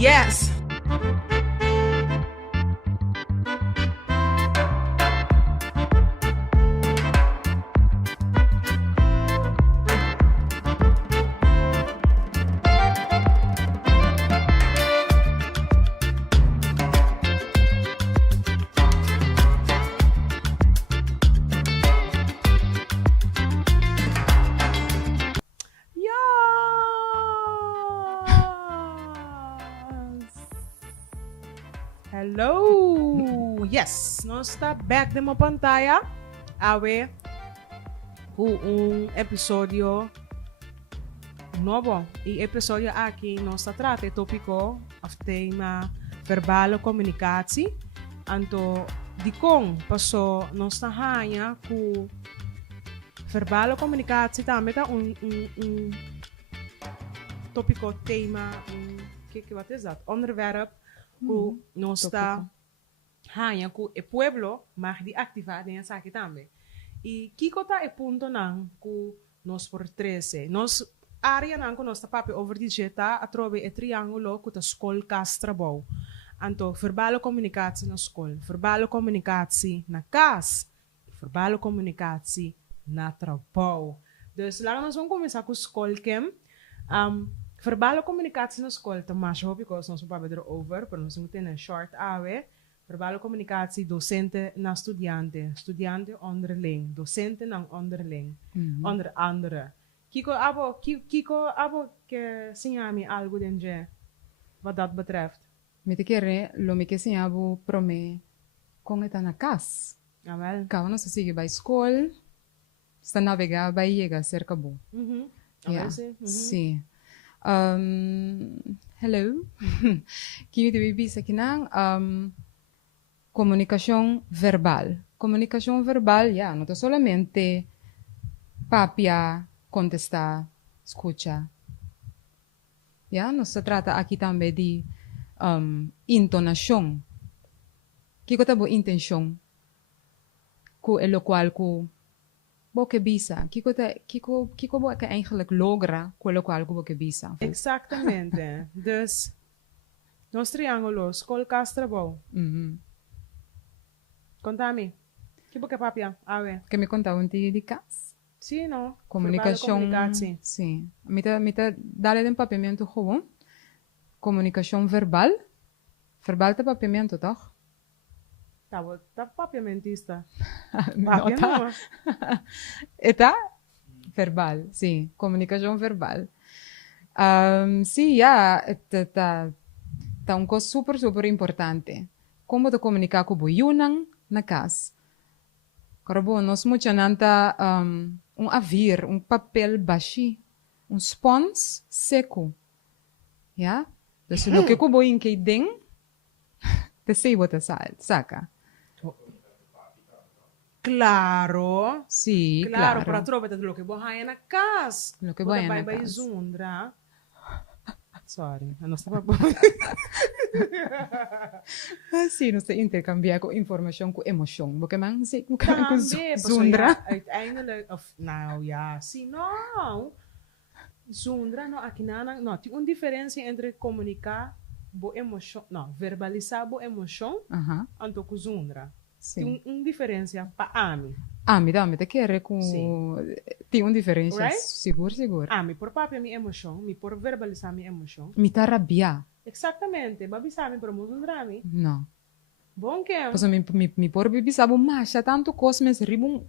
Yes. Hello! Yes! Nós está back de uma pantalla. Awe com episódio novo. E episódio aqui nós está tratando tópico of tema verbale comunicatie. Anto di kong paso nós está hanya com verbale comunicatie também tá tópico tema que wat is dat? Onderwerp ku nós está hanya ku e pueblo mag di activar nessa aqui também. E kiko ta e punto nang ku nós por 13. Nós área nang ku nós ta papi over di jeta atrobe e triangulo ku ta skol kastrabou. Anto verbale comunicatie na skol, verbale comunicatie na kas, verbale comunicatie na trabalho. Dus laten we começar com skolkem. Verbale comunicatie na school, te maar hoop ik als ons papa erover, maar we moeten een short awe. Verbale comunicatie, docenten naar studenten, studenten onderling, docenten naar onderling, onder andere. Kiko abo que signami algo denje, wat dat betreft. Me te quiere lo me que se abo prome con eta na cas. Jawel. Kao no se sigue bij school, sta navegar bij llega cerca bo. Ja. Sim. Hello. Kimi te bisa kinang comunicação verbal. Comunicação verbal, ya, no te solamente papia, contestar, escucha. Ya, no se trata aqui também de intonação. Kiko tabo intenção. Ku lo cual ku boke bisa. Kiko boke eigenlijk logra quello qual boke bisa. Exactamente. Dus, nos triángulos, col castrabou. Contame. Que boca papia? Awe. Que me conta un ti di cas? Sim, não. Comunicação. Comunicatie. Sim. Mita dale den papiamento gewoon. Comunicação verbal. Verbal te papiamento, toch? Tá papiamentista. Papia não. Eta? Verbal, sim. Comunicação verbal. Sim, ja, tá um coisa super importante. Como te comunicar com o yunang na casa. Carbo, nós muito nanta avir, papel baixi, spons seco. Ja? Dus lo que kubo in kay ding, te sei bota saca. Claro. Sim, claro. Para tropa de lo que bohaia na casa. Lo que bohaia na casa. Zundra. Sorry, não estava bom. Sim, nós intercambiar com informação com emoção. Porque man sei com Zundra. Uiteindelijk, of nou ja, sim, não. Zundra, não, aqui não, tem uma diferença entre comunicar boa emoção, não, verbalizar boa emoção, anto com Zundra. Tem uma diferença para ami. Ami, dá-me, te quer com... Tem uma diferença, right? Seguro. Ami, por papel minha emoção, me por verbalizar minha emoção. Me tá rabia. Exatamente, babi sabe por Zundra, mi? Não. Bom que? Pois me por bibi sabe mais, tanto cosmes ribum.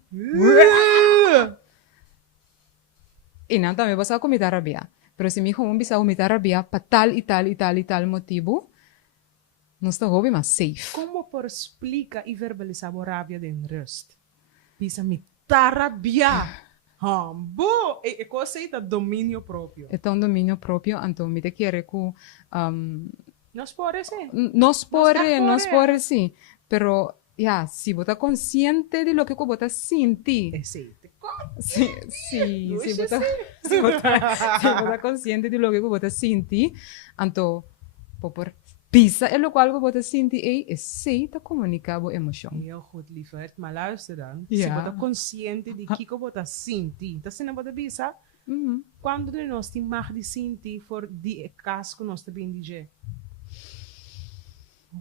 E não também você com me tá rabia. Pero se me como bisa me tá rabia para tal e tal motivo, não está hobby mais safe. Como por explica e verbalizar a rabia de rust? Bisa me tá rabia. Hambo! E cosa é domínio próprio? É um domínio próprio, então me te quer com Nós pode sim. Nós pode sim. Pero ya, si vos estás consciente de lo que vos estás sintiendo. Sí. Si vos estás consciente de lo que vos estás sintiendo, entonces, por pisa é lo qual vos estás sintiendo e sei te comunicar a emoção. Heel goed, lieverd. Maar luister dan. Ja. Se você está consciente de que você está sentindo. Então, se não você bisa, quando nós temos mais de sentir, for die caso que nós também dizer.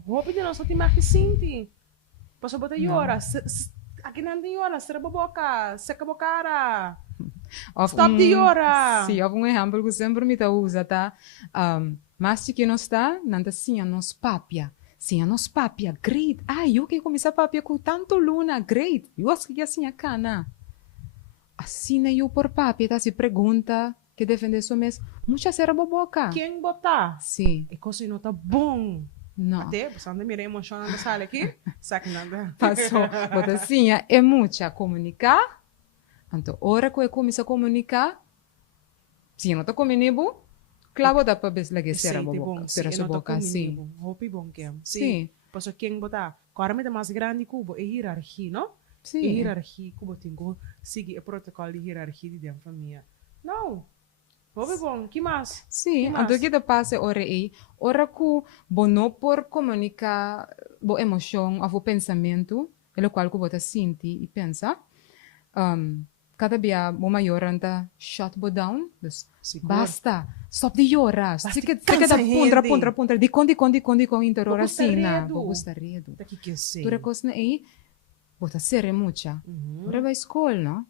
Hope de nós só te marque sinti. Passou bota yora. Aqui não tem yora, será boca, seca bocara. Stop de yora. Sim, houve um exemplo que sempre me usa, tá? Mas que não está, não está sim, nos papia. Sim, nos papia, great. Eu que comecei papia com tanto luna, great. Eu acho que assim a cana. Assim eu por papia, tá? Se pergunta que defende sua mês, muita será boboca. Quem botar? Sim. E coisa não tá bom. Não. Até, você anda me emocionando sala aqui? Sabe nada. Passou. Bota assim, é muita comunicar. Então, hora que eu comecei a comunicar, se não está comigo, claro, dá para ver se ela será boca. Será sua boca, sim. Roupa bom que é. Sim. Passou quem botar? Agora me dá mais grande cubo, é hierarquia, não? Sim. É hierarquia, cubo tem que seguir o protocolo de hierarquia de dentro da família. Não. Roupa bom, que mais? Sim, então que passa hora aí, hora que não por comunicar a emoção, o pensamento, é o qual que você sente e pensa, cada dia o maior anda shut down, basta, stop de chorar, se que da punta, de com interora sina, você está redo. Tá que sei. Dura coisa aí, você ser mucha. Ora vai escola, não?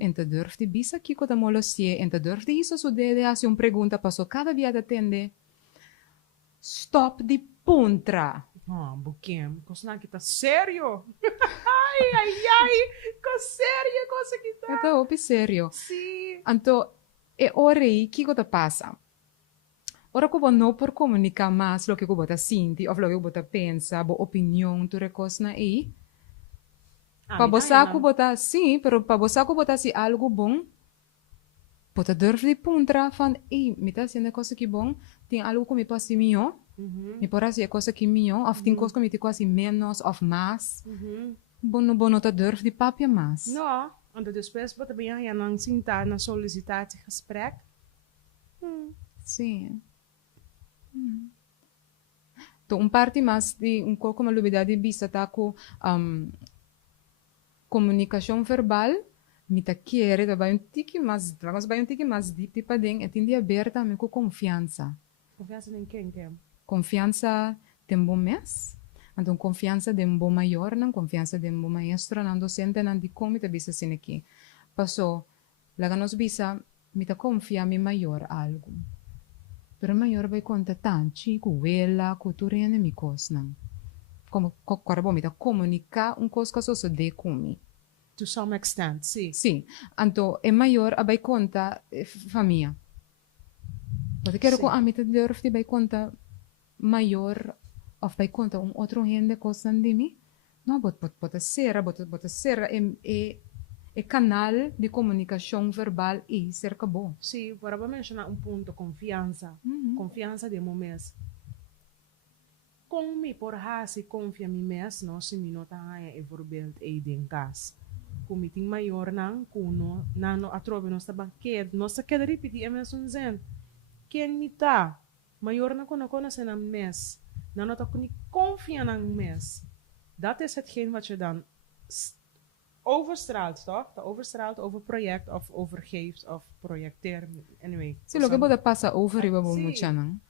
Então durf de bisa aqui com a molosie, então durf de isso sucede, hace pergunta, passou cada dia de atender. Stop de puntra. Buquem, coisa que tá sério. ai, com sério, coisa que tá. Então, opi sério. Sim. Então, é hora aí que coisa passa. Ora que não por comunicar mais o que você sente, ou o que você pensa, a opinião, tu recosna aí. Para você botar, sim, pero para você botar se algo bom, pode durf de puntra, van, me está sendo coisa que bom, tem algo que me passa melhor, me parece é coisa que melhor, ou tem coisa que me quase menos, ou mais, bom, não tá durf de papia mais. Não, então depois você também aí não sentar na solicitatie gesprek. Sim. Então, parte mais de como novidade vista tá com comunicação verbal, me tá querer vai vamos um tique mais deep para dentro, é tende aberta me com confiança. Confiança em quem? Confiança tem bom mês, então confiança de um bom maior, não confiança de um bom maestro, não docente, não de como te bisa sin aqui. Passou, lá nos bisa, me tá confia me maior algo. Pero maior vai conta tanto, com ela, com tu rene me cos não. Como corbo me tá comunicar coisa que só de comigo. To some extent, sim. Sim. Então, é maior a vai conta família. Você quer que a mim te durf de vai conta maior ou vai conta outro gente coisa de mim? Não, pode ser é canal de comunicação verbal e cerca bom. Sim, para mencionar ponto, confiança. Confiança de momento. Como me por se confia me mes, não se me nota é voorbeeld em casa. Como me tem maior não, kuno, não atrove nossa banquete, nossa queda repetir é mesmo zen. Quem me tá maior não conhece na mes, não nota que confia na mes. Dat is hetgeen wat je dan overstraalt, toch? Dat overstraalt over project of overgeeft of projecteert. Anyway. Sim, logo pode passar over e vamos muito não.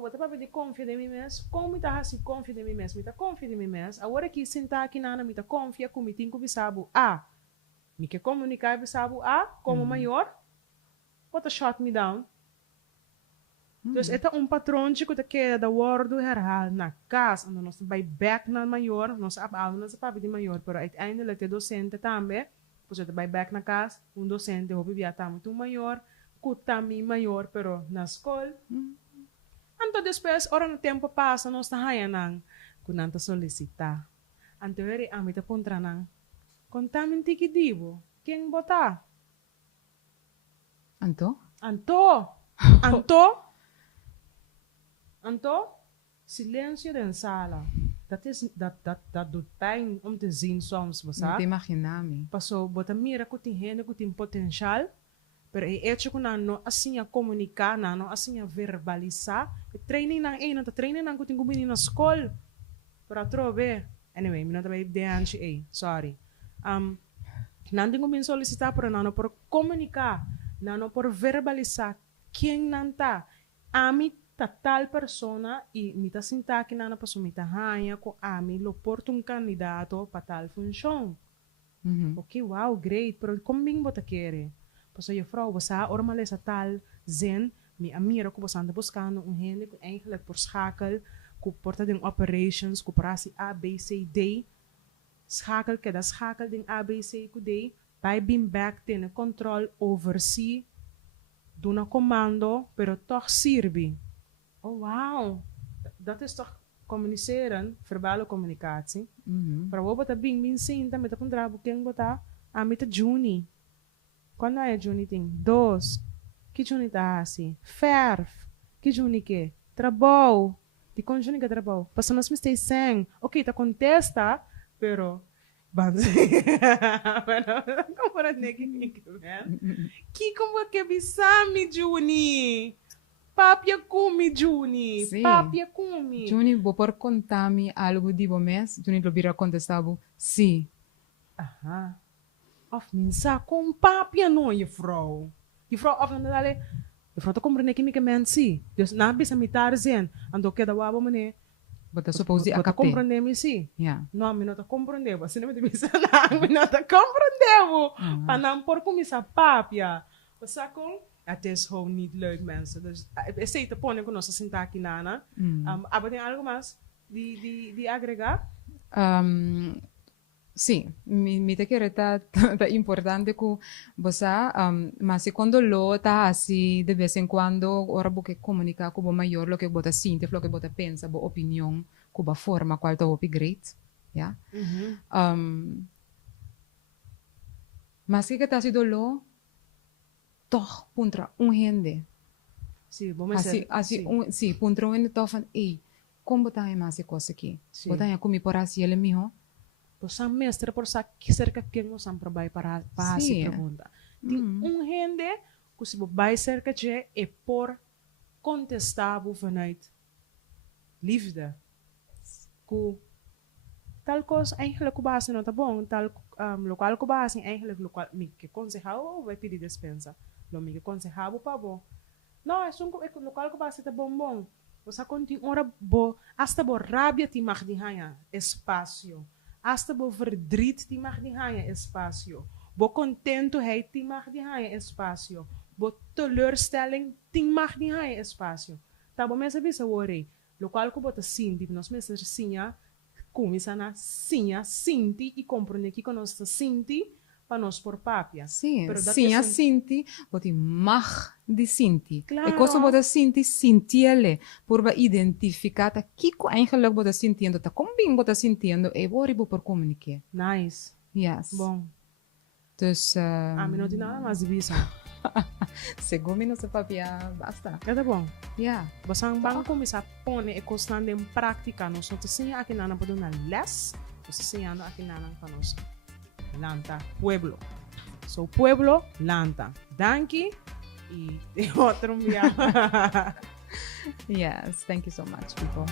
Você pode de confia de mim mesmo, como está se confia de mim mesmo, está confia de mim mesmo. Agora que sentar aqui na me está confia como tem que bisabu me quer comunicar bisabu como maior, pode shut me down. Então, é patrão que quer da word herhaal na casa, nós vai back na maior, nós abamos na papi de maior, pero uiteindelijk de docente também, você vai back na casa, docente hope via muito maior, kutami maior, pero na escola. Então, depois, hora no tempo passa, nós está hayanang, kunanta solicitar. Anto, a mita puntra nang, contamin tiki dibo, quem botar? Anto? Anto, silêncio de sala. Dat doet pijn om te zien soms, Não te imaginar-me. Passou, bota mira que tem potencial, pero é hecho que não assim a comunicar, não assim a verbalizar. Training não training não que tem que na escola para trove. Anyway, não também de antes, sorry. Não tem que solicitar para não por comunicar, não por verbalizar quem não tá. A mim tal persona e mita sinta que nana passo mita hanha com ami lo porto um candidato para tal função. Ok, wow, great, pero como bem bota querer? Passo je vrouw, você ormale essa tal zen, mi amira que você anda buscando gente que eigenlijk por schakel, que porta den operations, que operatie A, B, C, D, schakel, que da schakel den A, B, C, D, bij beam back ten control, oversee, doen een commando, pero toch sirvi. Oh, wow. Dat is toch communiceren, verbale communicatie. Para o bota bing bing sinta, met een drabo keng bota, met de Juni. Quando é Juni tem? 2. Que Juni tá assim? Ferv. Que Juni que? Trabalho. Di con Juni que trabalho. Passa nós me stay sang. Ok, tá contesta, pero banzi. Como para negi que ver? Que como que bisami Juni? Papia kumi Juni. Sì. Papia kumi. Juni, vou por contar-me algo de bom mês? Juni, lo bira contestava, sim. Aha. Of minsa com papia não, je vrouw. Je vrouw of dan dale. Je vrouw te comprende que me mensi. Dus na bisa mitar zen. Ando que da wabo mane. Bota suppose a Bota capé. comprende me si. Yeah. Não, me não te compreendeu. Você não me bisa na, me não te compreendeu. Para não por comisa papia. Você com het is gewoon niet leuk, mensen. Dus ik zei te ponen con ons sintaki nana. Aber tem algo mais de agregar? Sim, mi te quero tá importante que você, mas se quando lo tá assim de vez em quando, ora porque comunicar com o maior lo que você sente, lo que você pensa, a opinião, com a forma qual tá great, yeah. Mas que tá sido lo, toch puntra gente. Sim, vamos dizer. Sim, puntra gente toch van, ei, como tá mais essa coisa aqui? Você tá comigo por assim ele mesmo? Pues mestre por cerca que não são para para essa pergunta. De gente que se vai cerca de é por contestar vanuit liefde. Que tal coisa eigenlijk base não tá bom, tal local que base eigenlijk local me que aconselhar vai pedir dispensa. Lo me que aconselhar para bom. Não, é só local que base tá bom. Você continua bo hasta bo rabia ti mag die hanya espaço. Hasta bo verdriet die mag die haya espacio. Bo contentoheid die mag die haya espacio. Bo teleurstelling die mag die haya espacio. Tá bom, mensen bisa worry. Local ko bota sinti, nós mensen sinha, kumisa na sinha, sinti e compreender que nós sinti para nós por papia. Sim, sinha sinti, bota mag die sinti. Claro. E cosa bota sinti, sintiele, por ba identificar ta kiko eigenlijk bota sintiendo, ta como bem bota sintiendo, e worry bo por comunicar. Nice. Yes. Bom. Dus, a mim não tem nada mais de vista. Segundo minutos de papia, basta. É tá bom. Yeah. Basta ang bang kumisa pone e constante em prática, nós não te sinha aqui nana para dar les, nós sinhando aqui nana para nós. Lanta, pueblo. So, pueblo, lanta. Danke y de otro día. Yes, thank you so much, people.